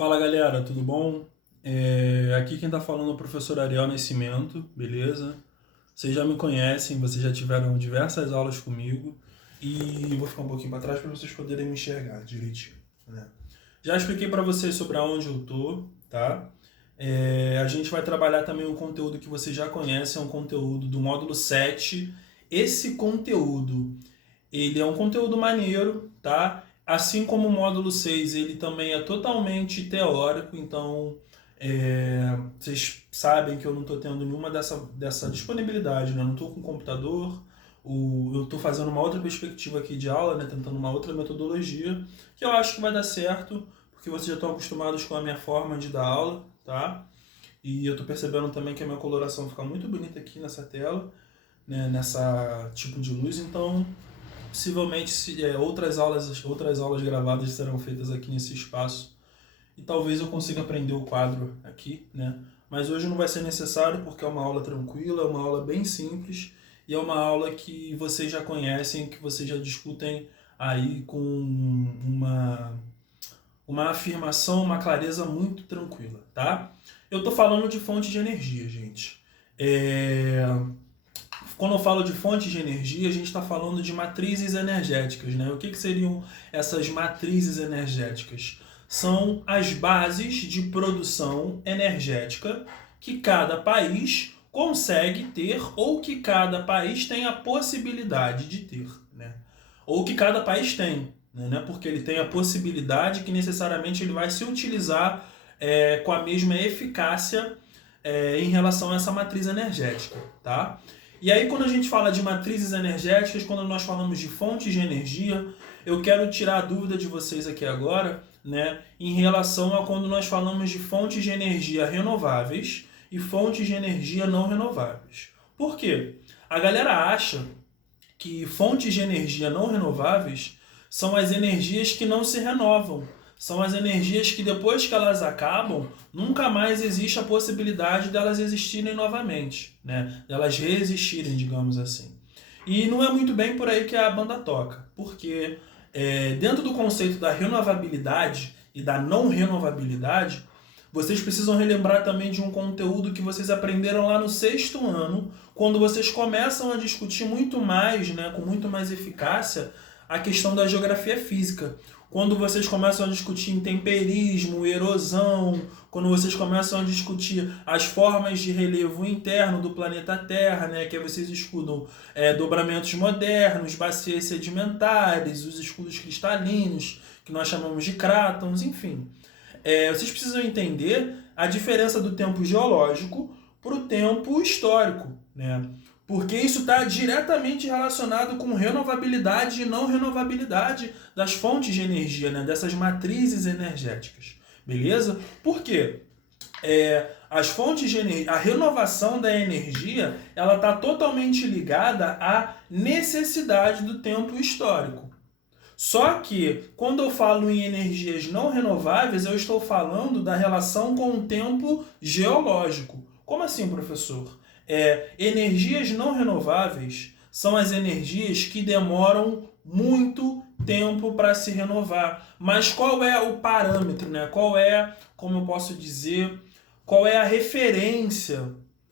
Fala galera, tudo bom? Aqui quem tá falando é o professor Ariel Nascimento, beleza? Vocês já me conhecem, vocês já tiveram diversas aulas comigo e eu vou ficar um pouquinho para trás para vocês poderem me enxergar direitinho, né? Já expliquei para vocês sobre aonde eu tô, tá? A gente vai trabalhar também um conteúdo que vocês já conhecem, é um conteúdo do módulo 7. Esse conteúdo ele é um conteúdo maneiro, tá? Assim como o módulo 6 ele também é totalmente teórico, então vocês sabem que eu não estou tendo nenhuma dessa disponibilidade, né? Eu não estou com computador, eu estou fazendo uma outra perspectiva aqui de aula, né? Tentando uma outra metodologia, que eu acho que vai dar certo, porque vocês já estão acostumados com a minha forma de dar aula, tá? E eu estou percebendo também que a minha coloração fica muito bonita aqui nessa tela, né? Nessa tipo de luz, então possivelmente outras aulas gravadas serão feitas aqui nesse espaço e talvez eu consiga aprender o quadro aqui, né? Mas hoje não vai ser necessário porque é uma aula tranquila, é uma aula bem simples e é uma aula que vocês já conhecem, que vocês já discutem aí com uma afirmação, uma clareza muito tranquila, tá? Eu tô falando de fonte de energia, gente. Quando eu falo de fontes de energia, a gente está falando de matrizes energéticas, né? O que seriam essas matrizes energéticas? São as bases de produção energética que cada país consegue ter ou que cada país tem a possibilidade de ter, né? Ou que cada país tem, né? Porque ele tem a possibilidade que necessariamente ele vai se utilizar com a mesma eficácia em relação a essa matriz energética, tá? E aí quando a gente fala de matrizes energéticas, quando nós falamos de fontes de energia, eu quero tirar a dúvida de vocês aqui agora, né, em relação a quando nós falamos de fontes de energia renováveis e fontes de energia não renováveis. Por quê? A galera acha que fontes de energia não renováveis são as energias que não se renovam. São as energias que depois que elas acabam, nunca mais existe a possibilidade delas existirem novamente, né? Delas reexistirem, digamos assim. E não é muito bem por aí que a banda toca, porque dentro do conceito da renovabilidade e da não renovabilidade, vocês precisam relembrar também de um conteúdo que vocês aprenderam lá no 6º ano, quando vocês começam a discutir muito mais, né, com muito mais eficácia, a questão da geografia física. Quando vocês começam a discutir intemperismo, erosão, quando vocês começam a discutir as formas de relevo interno do planeta Terra, né, que vocês estudam dobramentos modernos, bacias sedimentares, os escudos cristalinos, que nós chamamos de crátons, enfim. Vocês precisam entender a diferença do tempo geológico para o tempo histórico, né? Porque isso está diretamente relacionado com renovabilidade e não renovabilidade das fontes de energia, né? Dessas matrizes energéticas, beleza? Por quê? As fontes de energia, a renovação da energia, ela está totalmente ligada à necessidade do tempo histórico. Só que, quando eu falo em energias não renováveis, eu estou falando da relação com o tempo geológico. Como assim, professor? Energias não renováveis são as energias que demoram muito tempo para se renovar. Mas qual é o parâmetro, né? Qual é, como eu posso dizer, qual é a referência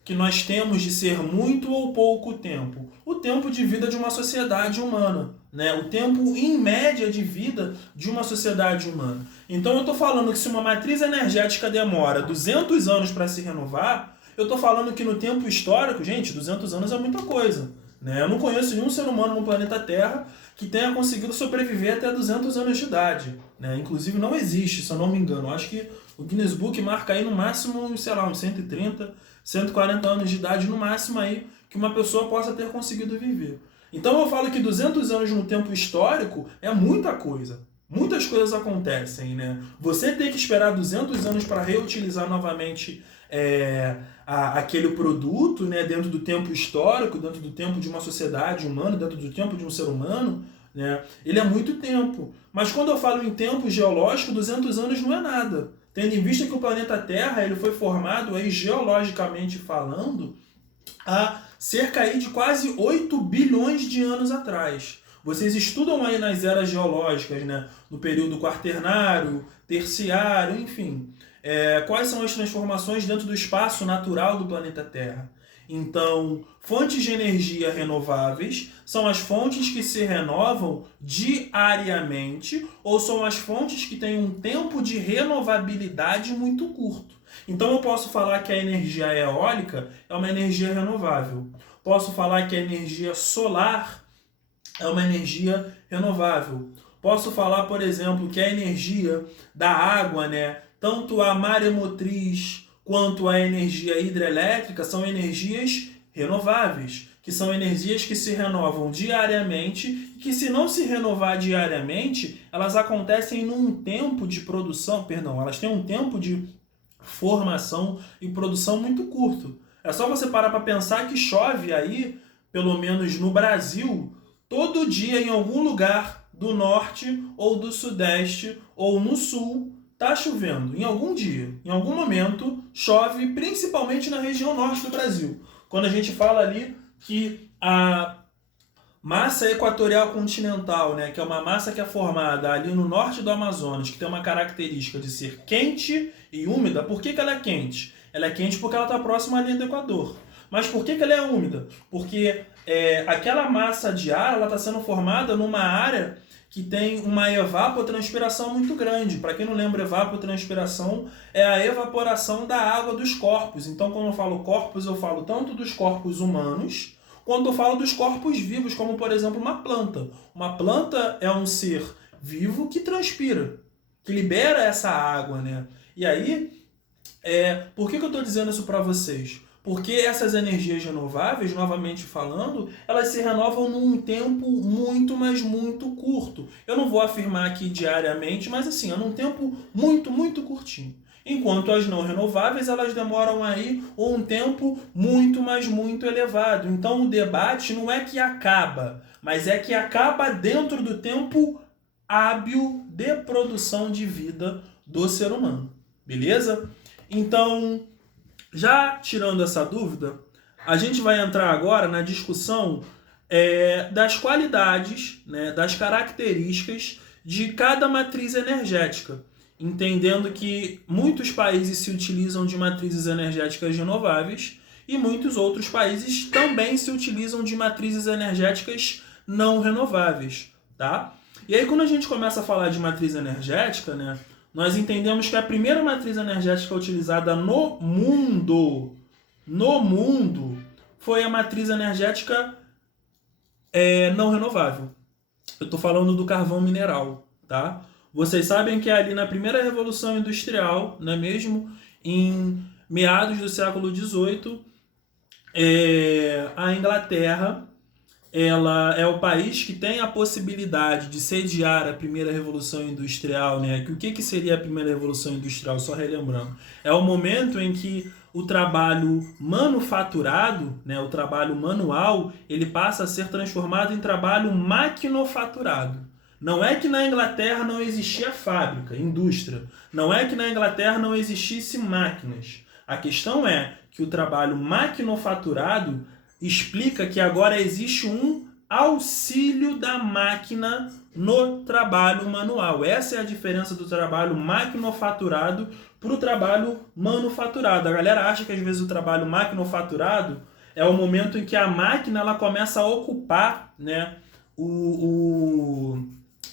que nós temos de ser muito ou pouco tempo? O tempo de vida de uma sociedade humana, né? O tempo em média de vida de uma sociedade humana. Então eu estou falando que se uma matriz energética demora 200 anos para se renovar, eu estou falando que no tempo histórico, gente, 200 anos é muita coisa, né? Eu não conheço nenhum ser humano no planeta Terra que tenha conseguido sobreviver até 200 anos de idade, né? Inclusive não existe, se eu não me engano. Eu acho que o Guinness Book marca aí no máximo, sei lá, uns 130, 140 anos de idade no máximo aí que uma pessoa possa ter conseguido viver. Então eu falo que 200 anos no tempo histórico é muita coisa. Muitas coisas acontecem, né? Você ter que esperar 200 anos para reutilizar novamente aquele produto, né, dentro do tempo histórico, dentro do tempo de uma sociedade humana, dentro do tempo de um ser humano, né, ele é muito tempo. Mas quando eu falo em tempo geológico, 200 anos não é nada. Tendo em vista que o planeta Terra ele foi formado, aí, geologicamente falando, há cerca aí de quase 8 bilhões de anos atrás. Vocês estudam aí nas eras geológicas, né? No período quaternário, terciário, enfim. Quais são as transformações dentro do espaço natural do planeta Terra? Então, fontes de energia renováveis são as fontes que se renovam diariamente ou são as fontes que têm um tempo de renovabilidade muito curto. Então, eu posso falar que a energia eólica é uma energia renovável. Posso falar que a energia solar é uma energia renovável. Posso falar, por exemplo, que a energia da água, né, tanto a maremotriz quanto a energia hidrelétrica são energias renováveis, que são energias que se renovam diariamente e que, se não se renovar diariamente, elas acontecem num tempo de produção, elas têm um tempo de formação e produção muito curto. É só você parar para pensar que chove aí, pelo menos no Brasil, todo dia em algum lugar do norte ou do sudeste ou no sul, está chovendo. Em algum dia, em algum momento, chove, principalmente na região norte do Brasil. Quando a gente fala ali que a massa equatorial continental, né, que é uma massa que é formada ali no norte do Amazonas, que tem uma característica de ser quente e úmida. Por que ela é quente? Ela é quente porque ela está próxima à linha do Equador. Mas por que ela é úmida? Porque aquela massa de ar está sendo formada numa área que tem uma evapotranspiração muito grande. Para quem não lembra, evapotranspiração é a evaporação da água dos corpos. Então, quando eu falo corpos, eu falo tanto dos corpos humanos, quanto eu falo dos corpos vivos, como, por exemplo, uma planta. Uma planta é um ser vivo que transpira, que libera essa água, né? E aí, por que eu estou dizendo isso para vocês? Porque essas energias renováveis, novamente falando, elas se renovam num tempo muito, mas muito curto. Eu não vou afirmar aqui diariamente, mas assim, é num tempo muito, muito curtinho. Enquanto as não renováveis, elas demoram aí um tempo muito, mas muito elevado. Então o debate não é que acaba, mas é que acaba dentro do tempo hábil de produção de vida do ser humano. Beleza? Então, já tirando essa dúvida, a gente vai entrar agora na discussão das qualidades, né, das características de cada matriz energética, entendendo que muitos países se utilizam de matrizes energéticas renováveis e muitos outros países também se utilizam de matrizes energéticas não renováveis, tá? E aí, quando a gente começa a falar de matriz energética, né, nós entendemos que a primeira matriz energética utilizada no mundo foi a matriz energética não renovável. Eu estou falando do carvão mineral, tá? Vocês sabem que ali na primeira Revolução Industrial, não é mesmo? Em meados do século XVIII, a Inglaterra, ela é o país que tem a possibilidade de sediar a primeira Revolução Industrial, né? O que seria a primeira Revolução Industrial? Só relembrando. É o momento em que o trabalho manufaturado, né, o trabalho manual, ele passa a ser transformado em trabalho maquinofaturado. Não é que na Inglaterra não existia fábrica, indústria. Não é que na Inglaterra não existisse máquinas. A questão é que o trabalho maquinofaturado explica que agora existe um auxílio da máquina no trabalho manual. Essa é a diferença do trabalho maquinofaturado para o trabalho manufaturado. A galera acha que às vezes o trabalho maquinofaturado é o momento em que a máquina ela começa a ocupar, né,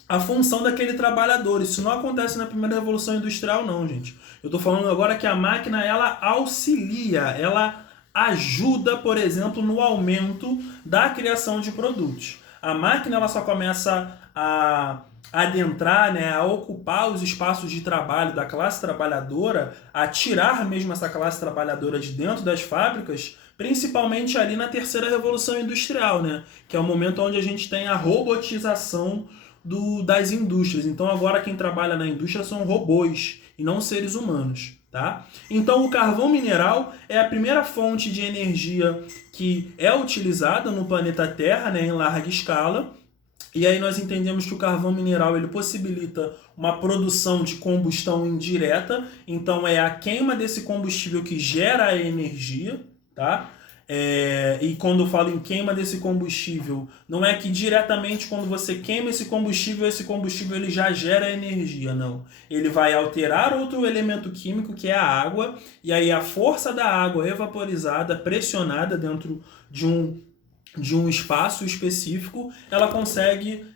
a função daquele trabalhador. Isso não acontece na primeira Revolução Industrial, não, gente. Eu estou falando agora que a máquina ela auxilia, ela ajuda, por exemplo, no aumento da criação de produtos. A máquina ela só começa a adentrar, né, a ocupar os espaços de trabalho da classe trabalhadora, a tirar mesmo essa classe trabalhadora de dentro das fábricas, principalmente ali na terceira Revolução Industrial, né, que é o momento onde a gente tem a robotização das indústrias. Então agora quem trabalha na indústria são robôs e não seres humanos. Tá? Então o carvão mineral é a primeira fonte de energia que é utilizada no planeta Terra, né, em larga escala. E aí nós entendemos que o carvão mineral ele possibilita uma produção de combustão indireta. Então é a queima desse combustível que gera a energia. Tá? E quando eu falo em queima desse combustível, não é que diretamente quando você queima esse combustível ele já gera energia, não. Ele vai alterar outro elemento químico, que é a água, e aí a força da água evaporizada, pressionada dentro de um espaço específico, ela consegue,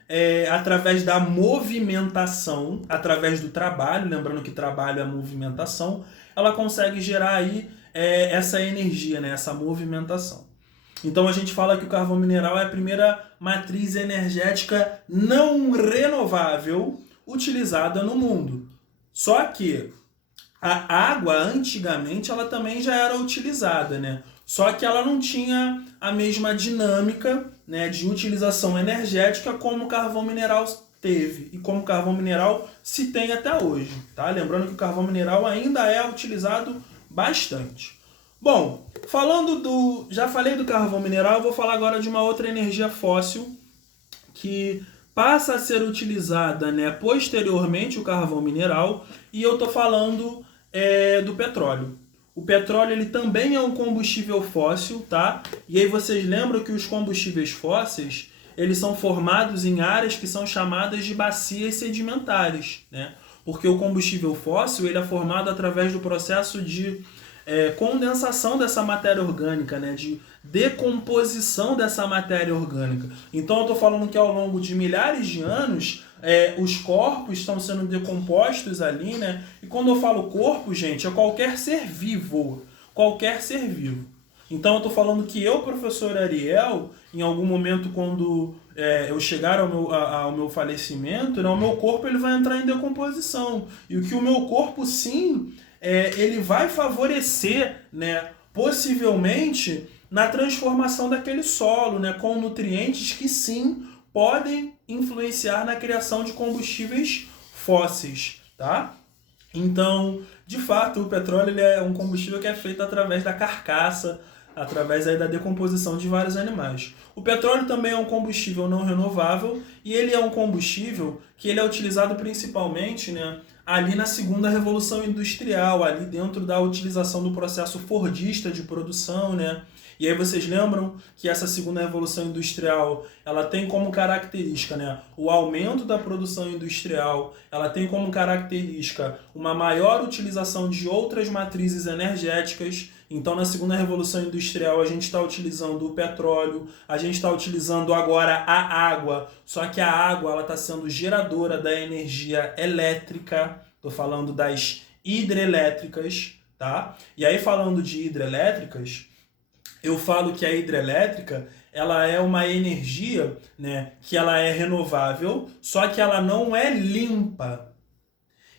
através da movimentação, através do trabalho, lembrando que trabalho é movimentação, ela consegue gerar aí essa energia, né, essa movimentação. Então a gente fala que o carvão mineral é a primeira matriz energética não renovável utilizada no mundo. Só que a água, antigamente, ela também já era utilizada, né? Só que ela não tinha a mesma dinâmica, né, de utilização energética como o carvão mineral teve e como o carvão mineral se tem até hoje, tá? Lembrando que o carvão mineral ainda é utilizado bastante. Bom, já falei do carvão mineral, eu vou falar agora de uma outra energia fóssil que passa a ser utilizada, né, posteriormente o carvão mineral, e eu estou falando do petróleo. O petróleo ele também é um combustível fóssil, tá? E aí vocês lembram que os combustíveis fósseis eles são formados em áreas que são chamadas de bacias sedimentares, né? Porque o combustível fóssil ele é formado através do processo de condensação dessa matéria orgânica, né? De decomposição dessa matéria orgânica. Então eu estou falando que ao longo de milhares de anos os corpos estão sendo decompostos ali, né? E quando eu falo corpo, gente, é qualquer ser vivo. Qualquer ser vivo. Então eu estou falando que eu, professor Ariel, em algum momento quando eu chegar ao meu falecimento, né, o meu corpo ele vai entrar em decomposição. E o que o meu corpo, sim, ele vai favorecer, né, possivelmente, na transformação daquele solo, né, com nutrientes que, sim, podem influenciar na criação de combustíveis fósseis, tá? Então, de fato, o petróleo ele é um combustível que é feito através da carcaça, através aí da decomposição de vários animais. O petróleo também é um combustível não renovável e ele é um combustível que ele é utilizado principalmente, né, ali na segunda revolução industrial, ali dentro da utilização do processo fordista de produção, né? E aí vocês lembram que essa segunda revolução industrial, ela tem como característica, né, o aumento da produção industrial, ela tem como característica uma maior utilização de outras matrizes energéticas. Então, na segunda revolução industrial, a gente está utilizando o petróleo, a gente está utilizando agora a água, só que a água ela está sendo geradora da energia elétrica, estou falando das hidrelétricas, tá? E aí, falando de hidrelétricas, eu falo que a hidrelétrica ela é uma energia, né, que ela é renovável, só que ela não é limpa.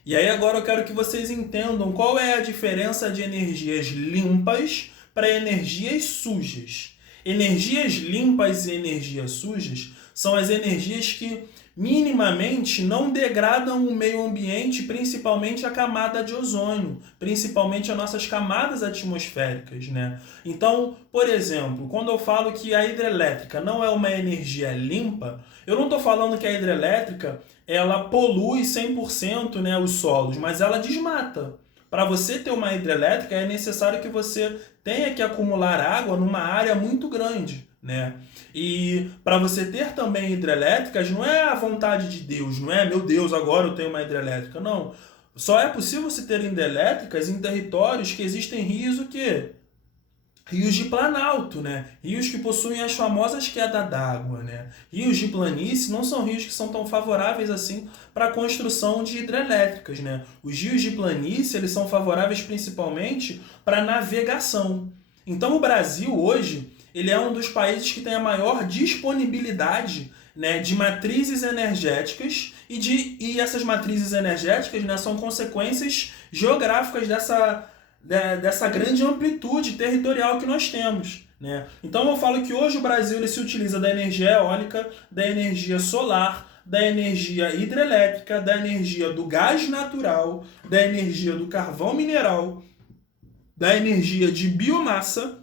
E aí agora eu quero que vocês entendam qual é a diferença de energias limpas para energias sujas. Energias limpas e energias sujas são as energias que minimamente não degradam o meio ambiente, principalmente a camada de ozônio, principalmente as nossas camadas atmosféricas, né? Então, por exemplo, quando eu falo que a hidrelétrica não é uma energia limpa, eu não estou falando que a hidrelétrica ela polui 100%, né, os solos, mas ela desmata. Para você ter uma hidrelétrica é necessário que você tenha que acumular água numa área muito grande, né? E para você ter também hidrelétricas não é a vontade de Deus, não é meu Deus, agora eu tenho uma hidrelétrica, não. Só é possível se ter hidrelétricas em territórios que existem rios o quê? Rios de planalto, né? Rios que possuem as famosas quedas d'água, né? Rios de planície não são rios que são tão favoráveis assim para a construção de hidrelétricas, né? Os rios de planície eles são favoráveis principalmente para navegação. Então o Brasil hoje ele é um dos países que tem a maior disponibilidade, né, de matrizes energéticas e essas matrizes energéticas, né, são consequências geográficas dessa grande amplitude territorial que nós temos, né? Então eu falo que hoje o Brasil ele se utiliza da energia eólica, da energia solar, da energia hidrelétrica, da energia do gás natural, da energia do carvão mineral, da energia de biomassa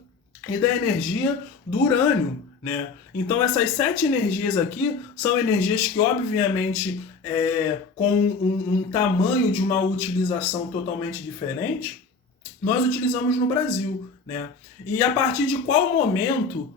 e da energia do urânio, né? Então essas 7 energias aqui são energias que obviamente com um tamanho de uma utilização totalmente diferente, nós utilizamos no Brasil, né? E a partir de qual momento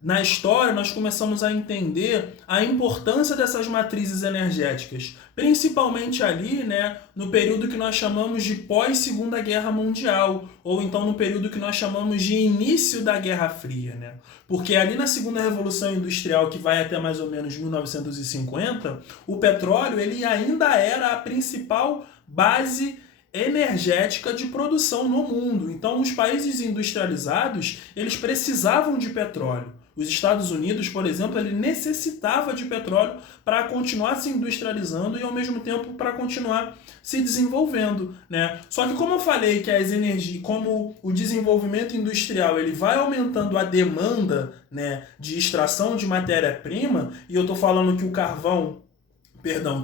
na história nós começamos a entender a importância dessas matrizes energéticas, principalmente ali, né, no período que nós chamamos de pós-Segunda Guerra Mundial, ou então no período que nós chamamos de início da Guerra Fria, né? Porque ali na Segunda Revolução Industrial, que vai até mais ou menos 1950, o petróleo ele ainda era a principal base energética de produção no mundo. Então, os países industrializados, eles precisavam de petróleo. Os Estados Unidos, por exemplo, ele necessitava de petróleo para continuar se industrializando e, ao mesmo tempo, para continuar se desenvolvendo, né? Só que, como eu falei que as energias, como o desenvolvimento industrial ele vai aumentando a demanda, né, de extração de matéria-prima, e eu estou falando que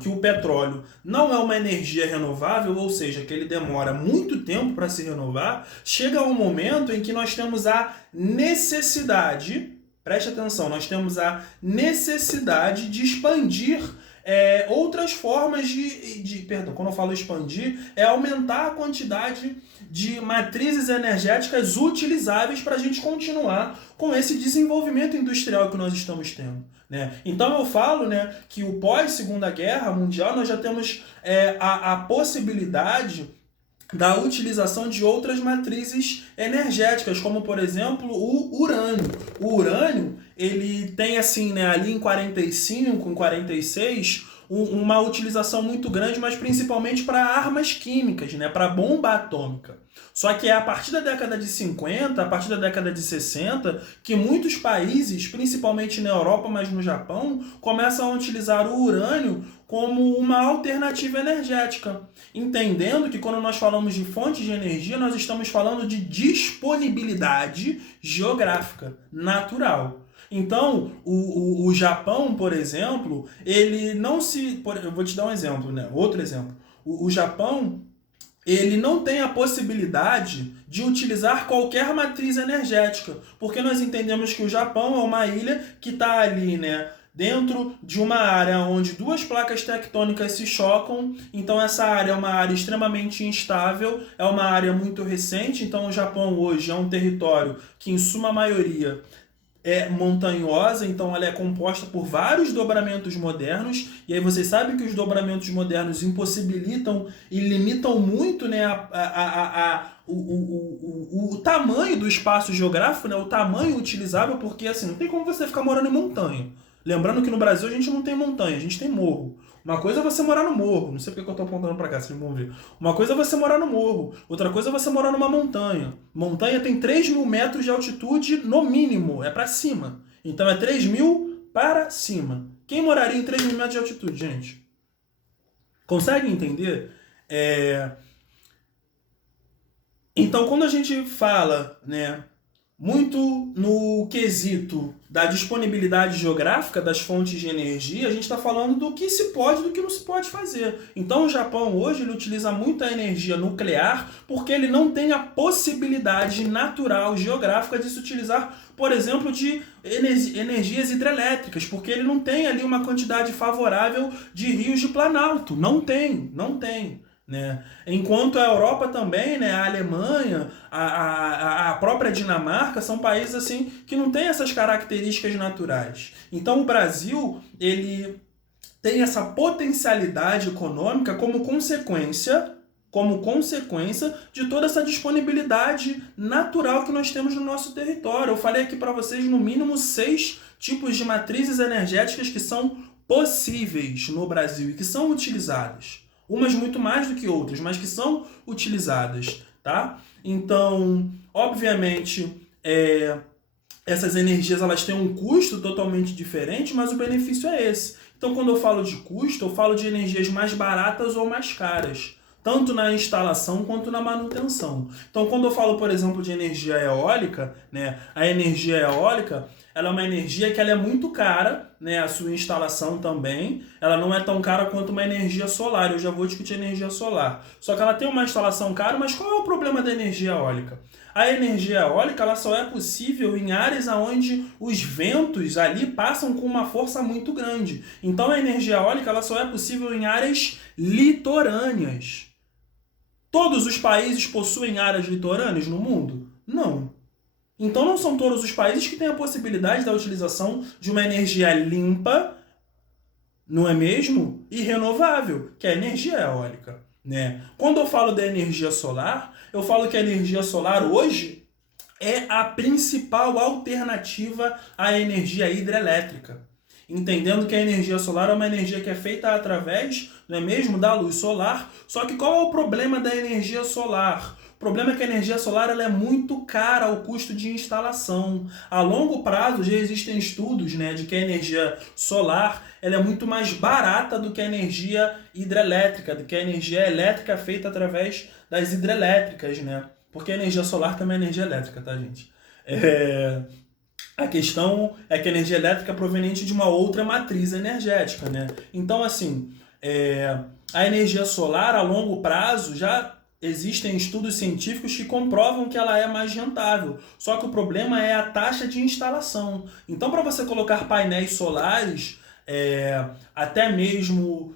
que o petróleo não é uma energia renovável, ou seja, que ele demora muito tempo para se renovar, chega um momento em que nós temos a necessidade, preste atenção, nós temos a necessidade de expandir outras formas quando eu falo expandir, é aumentar a quantidade de matrizes energéticas utilizáveis para a gente continuar com esse desenvolvimento industrial que nós estamos tendo, né? Então eu falo, né, que o pós-Segunda Guerra Mundial nós já temos a possibilidade da utilização de outras matrizes energéticas, como por exemplo o urânio. O urânio ele tem assim, né, ali em 45, em 46, uma utilização muito grande, mas principalmente para armas químicas, né, para bomba atômica. Só que é a partir da década de 50, a partir da década de 60, que muitos países, principalmente na Europa, mas no Japão, começam a utilizar o urânio como uma alternativa energética, entendendo que quando nós falamos de fontes de energia, nós estamos falando de disponibilidade geográfica, natural. Então, o Japão, por exemplo, ele não se... Eu vou te dar um exemplo, né? Outro exemplo. O Japão, ele não tem a possibilidade de utilizar qualquer matriz energética, porque nós entendemos que o Japão é uma ilha que está ali, né, dentro de uma área onde duas placas tectônicas se chocam. Então essa área é uma área extremamente instável, é uma área muito recente. Então o Japão hoje é um território que, em suma maioria, é montanhosa, então ela é composta por vários dobramentos modernos, e aí vocês sabem que os dobramentos modernos impossibilitam e limitam muito, né, o tamanho do espaço geográfico, né, o tamanho utilizável, porque assim, não tem como você ficar morando em montanha. Lembrando que no Brasil a gente não tem montanha, a gente tem morro. Uma coisa é você morar no morro, não sei porque eu estou apontando para cá, vocês vão ver. Uma coisa é você morar no morro, outra coisa é você morar numa montanha. Montanha tem 3.000 metros de altitude no mínimo, é para cima. Então é 3.000 para cima. Quem moraria em 3.000 metros de altitude, gente? Consegue entender? Então quando a gente fala, né, muito no quesito da disponibilidade geográfica das fontes de energia, a gente está falando do que se pode e do que não se pode fazer. Então o Japão hoje ele utiliza muita energia nuclear porque ele não tem a possibilidade natural, geográfica de se utilizar, por exemplo, de energias hidrelétricas, porque ele não tem ali uma quantidade favorável de rios de planalto. Não tem. Né? Enquanto a Europa também, né, a Alemanha, a própria Dinamarca são países assim que não têm essas características naturais. Então o Brasil ele tem essa potencialidade econômica como consequência de toda essa disponibilidade natural que nós temos no nosso território. Eu falei aqui para vocês no mínimo 6 tipos de matrizes energéticas que são possíveis no Brasil e que são utilizadas. Umas muito mais do que outras, mas que são utilizadas, tá? Então, obviamente, essas energias elas têm um custo totalmente diferente, mas o benefício é esse. Então, quando eu falo de custo, eu falo de energias mais baratas ou mais caras, tanto na instalação quanto na manutenção. Então, quando eu falo, por exemplo, de energia eólica, né, a energia eólica ela é uma energia que ela é muito cara, né, a sua instalação também. Ela não é tão cara quanto uma energia solar. Eu já vou discutir energia solar. Só que ela tem uma instalação cara, mas qual é o problema da energia eólica? A energia eólica ela só é possível em áreas onde os ventos ali passam com uma força muito grande. Então a energia eólica ela só é possível em áreas litorâneas. Todos os países possuem áreas litorâneas no mundo? Não. Então não são todos os países que têm a possibilidade da utilização de uma energia limpa, não é mesmo? E renovável, que é a energia eólica, né? Quando eu falo da energia solar, eu falo que a energia solar hoje é a principal alternativa à energia hidrelétrica. Entendendo que a energia solar é uma energia que é feita através, não é mesmo, da luz solar. Só que qual é o problema da energia solar? O problema é que a energia solar ela é muito cara ao custo de instalação. A longo prazo já existem estudos, né, de que a energia solar ela é muito mais barata do que a energia hidrelétrica, do que a energia elétrica feita através das hidrelétricas, né? Porque a energia solar também é energia elétrica, tá, gente? A questão é que a energia elétrica é proveniente de uma outra matriz energética, né? Então, assim, a energia solar a longo prazo já existem estudos científicos que comprovam que ela é mais rentável. Só que o problema é a taxa de instalação. Então, para você colocar painéis solares, até mesmo,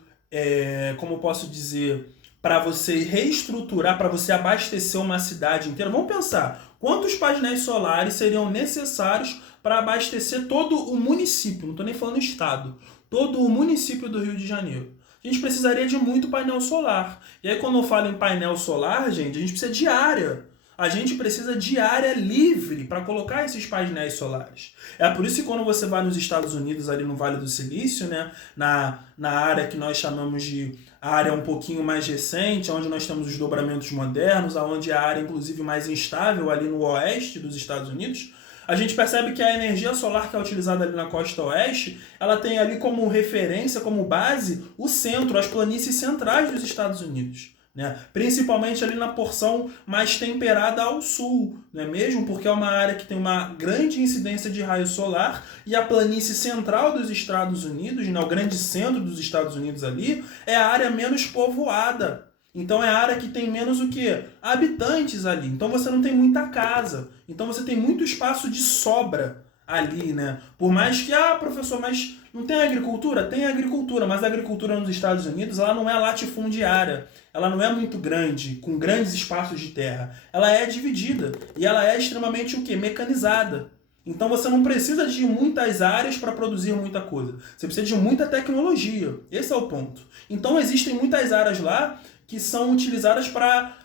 como eu posso dizer, para você reestruturar, para você abastecer uma cidade inteira, vamos pensar, quantos painéis solares seriam necessários para abastecer todo o município, não estou nem falando estado, todo o município do Rio de Janeiro. A gente precisaria de muito painel solar. E aí quando eu falo em painel solar, gente, a gente precisa de área. A gente precisa de área livre para colocar esses painéis solares. É por isso que quando você vai nos Estados Unidos, ali no Vale do Silício, né, na área que nós chamamos de área um pouquinho mais recente, onde nós temos os dobramentos modernos, onde é a área inclusive mais instável ali no oeste dos Estados Unidos, a gente percebe que a energia solar que é utilizada ali na costa oeste, ela tem ali como referência, como base, o centro, as planícies centrais dos Estados Unidos. Né? Principalmente ali na porção mais temperada ao sul, não é mesmo? Porque é uma área que tem uma grande incidência de raio solar e a planície central dos Estados Unidos, né? O grande centro dos Estados Unidos ali, é a área menos povoada. Então é a área que tem menos o quê? Habitantes ali. Então você não tem muita casa. Então você tem muito espaço de sobra ali, né? Por mais que, professor, mas não tem agricultura? Tem agricultura, mas a agricultura nos Estados Unidos ela não é latifundiária. Ela não é muito grande, com grandes espaços de terra. Ela é dividida e ela é extremamente o quê? Mecanizada. Então você não precisa de muitas áreas para produzir muita coisa. Você precisa de muita tecnologia. Esse é o ponto. Então existem muitas áreas lá que são utilizadas para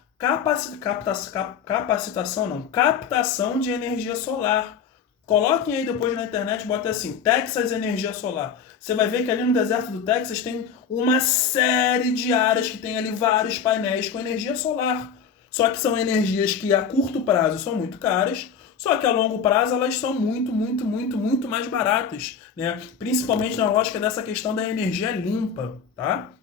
captação de energia solar. Coloquem aí depois na internet, botem assim, Texas Energia Solar. Você vai ver que ali no deserto do Texas tem uma série de áreas que tem ali vários painéis com energia solar. Só que são energias que a curto prazo são muito caras, só que a longo prazo elas são muito mais baratas, né? Principalmente na lógica dessa questão da energia limpa, tá?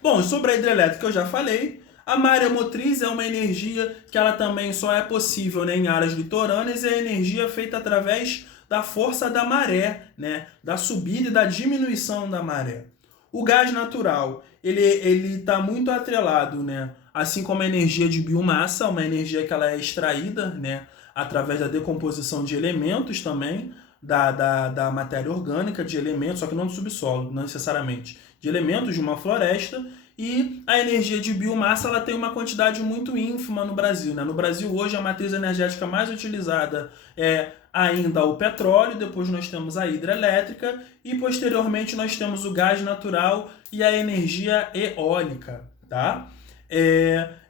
Bom, sobre a hidrelétrica eu já falei. A maremotriz é uma energia que ela também só é possível, né, em áreas litorâneas, e é a energia feita através da força da maré, né, da subida e da diminuição da maré. O gás natural, ele está muito atrelado, né, assim como a energia de biomassa, uma energia que ela é extraída, né, através da decomposição de elementos também, da matéria orgânica, de elementos, só que não do subsolo, não necessariamente, de elementos de uma floresta. E a energia de biomassa ela tem uma quantidade muito ínfima no Brasil, né? No Brasil hoje a matriz energética mais utilizada é ainda o petróleo, depois nós temos a hidrelétrica e posteriormente nós temos o gás natural e a energia eólica, tá?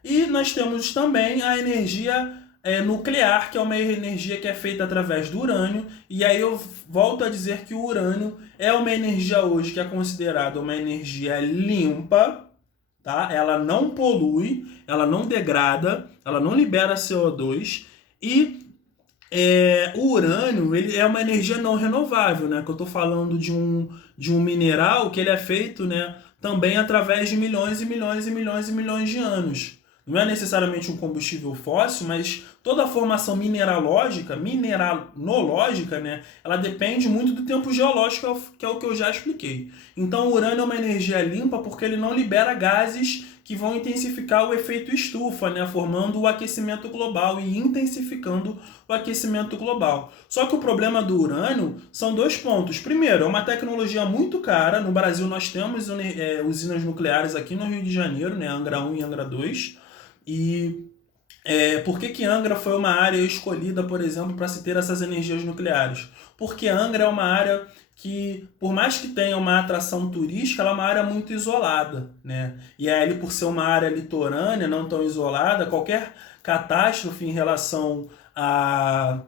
E nós temos também a energia nuclear, que é uma energia que é feita através do urânio, e aí eu volto a dizer que o urânio é uma energia hoje que é considerada uma energia limpa, tá? Ela não polui, ela não degrada, ela não libera CO2 e o urânio ele é uma energia não renovável, né? Que eu estou falando de um mineral que ele é feito, né, também através de milhões e milhões e milhões e milhões de anos. Não é necessariamente um combustível fóssil, mas toda a formação mineralológica, né, ela depende muito do tempo geológico, que é o que eu já expliquei. Então o urânio é uma energia limpa porque ele não libera gases que vão intensificar o efeito estufa, né, formando o aquecimento global e intensificando o aquecimento global. Só que o problema do urânio são dois pontos. Primeiro, é uma tecnologia muito cara. No Brasil nós temos usinas nucleares aqui no Rio de Janeiro, né, Angra 1 e Angra 2. E por que que Angra foi uma área escolhida, por exemplo, para se ter essas energias nucleares? Porque Angra é uma área que, por mais que tenha uma atração turística, ela é uma área muito isolada, né? E aí, por ser uma área litorânea, não tão isolada, qualquer catástrofe em relação a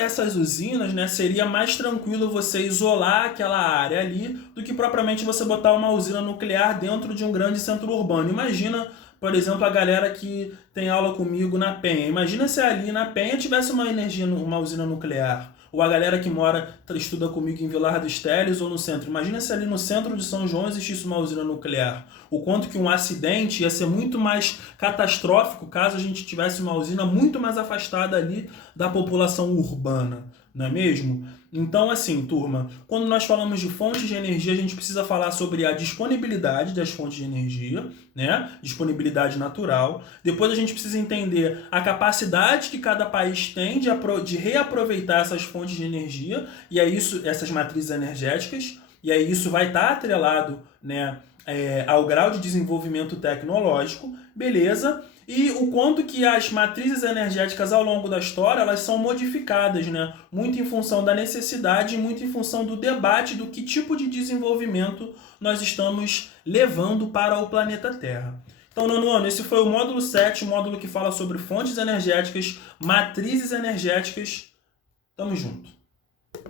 essas usinas, né, seria mais tranquilo você isolar aquela área ali do que propriamente você botar uma usina nuclear dentro de um grande centro urbano. Imagina, por exemplo, a galera que tem aula comigo na Penha. Imagina se ali na Penha tivesse uma usina nuclear. Ou a galera que estuda comigo em Vilar dos Teles ou no centro. Imagina se ali no centro de São João existisse uma usina nuclear. O quanto que um acidente ia ser muito mais catastrófico caso a gente tivesse uma usina muito mais afastada ali da população urbana, não é mesmo? Então, assim, turma, quando nós falamos de fontes de energia, a gente precisa falar sobre a disponibilidade das fontes de energia, né? Disponibilidade natural. Depois a gente precisa entender a capacidade que cada país tem de reaproveitar essas fontes de energia, e é isso, essas matrizes energéticas, e aí isso vai estar atrelado, né, ao grau de desenvolvimento tecnológico, beleza? E o quanto que as matrizes energéticas ao longo da história elas são modificadas, né? Muito em função da necessidade e muito em função do debate do que tipo de desenvolvimento nós estamos levando para o planeta Terra. Então, nono ano, esse foi o módulo 7, o módulo que fala sobre fontes energéticas, matrizes energéticas. Tamo junto.